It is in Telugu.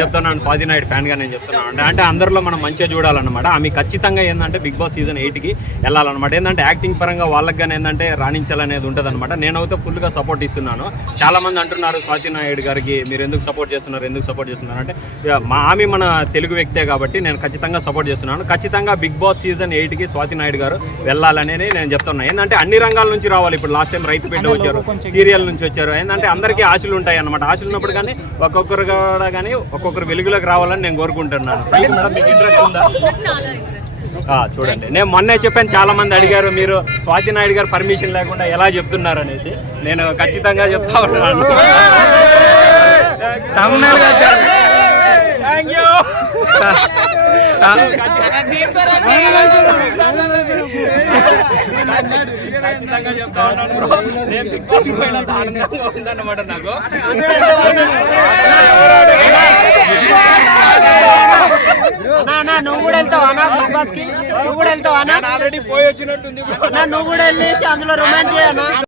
చెప్తున్నాను స్వాతి నాయుడు ఫ్యాన్ గా నేను చెప్తున్నాను. అంటే అందరిలో మనం మంచిగా చూడాలన్నమాట. ఆమె ఖచ్చితంగా ఏంటంటే బిగ్ బాస్ సీజన్ 8కి వెళ్ళాలన్నమాట. ఏంటంటే యాక్టింగ్ పరంగా వాళ్ళకి కానీ ఏంటంటే రాణించాలనేది ఉంటుంది అనమాట. నేనైతే ఫుల్గా సపోర్ట్ ఇస్తున్నాను. చాలా మంది అంటున్నారు స్వాతి నాయుడు గారికి మీరు ఎందుకు సపోర్ట్ చేస్తున్నారు అంటే ఆమె మన తెలుగు వ్యక్తే కాబట్టి నేను ఖచ్చితంగా సపోర్ట్ చేస్తున్నాను. ఖచ్చితంగా బిగ్ బాస్ సీజన్ 8కి స్వాతి నాయుడు గారు వెళ్ళాలని నేను చెప్తున్నాను. ఏంటంటే అన్ని రంగాల నుంచి రావాలి. ఇప్పుడు లాస్ట్ టైం రైతు బిడ్డ వచ్చారు, సీరియల్ నుంచి వచ్చారు. ఏంటంటే అందరికీ ఆశలు ఉంటాయి అన్నమాట. ఆశలు ఉన్నప్పుడు కానీ ఒక్కొక్కరు కూడా కానీ ఒక్కొక్కరు వెలుగులోకి రావాలని నేను కోరుకుంటున్నాను. మేడం మీకు ఇంట్రెస్ట్ ఉందా? చూడండి, నేను మొన్నే చెప్పాను, చాలా మంది అడిగారు మీరు స్వాతి నాయుడు గారు పర్మిషన్ లేకుండా ఎలా చెప్తున్నారు అనేసి. నేను ఖచ్చితంగా చెప్తా ఉన్నాను. Thank you. ఖచ్చితంగా చెప్తా ఉన్నాను బ్రో. నేను బిగ్ బాస్ పోయినంత ఆనందంగా ఉందన్నమాట నాకు. నువ్వు కూడా వెళ్తావా బిగ్ బాస్ కి? నువ్వు కూడా వెళ్తావా? ఆల్రెడీ పోయి వచ్చినట్టుంది. నువ్వు కూడా వెళ్ళేసి అందులో రొమాన్స్ చేయనా?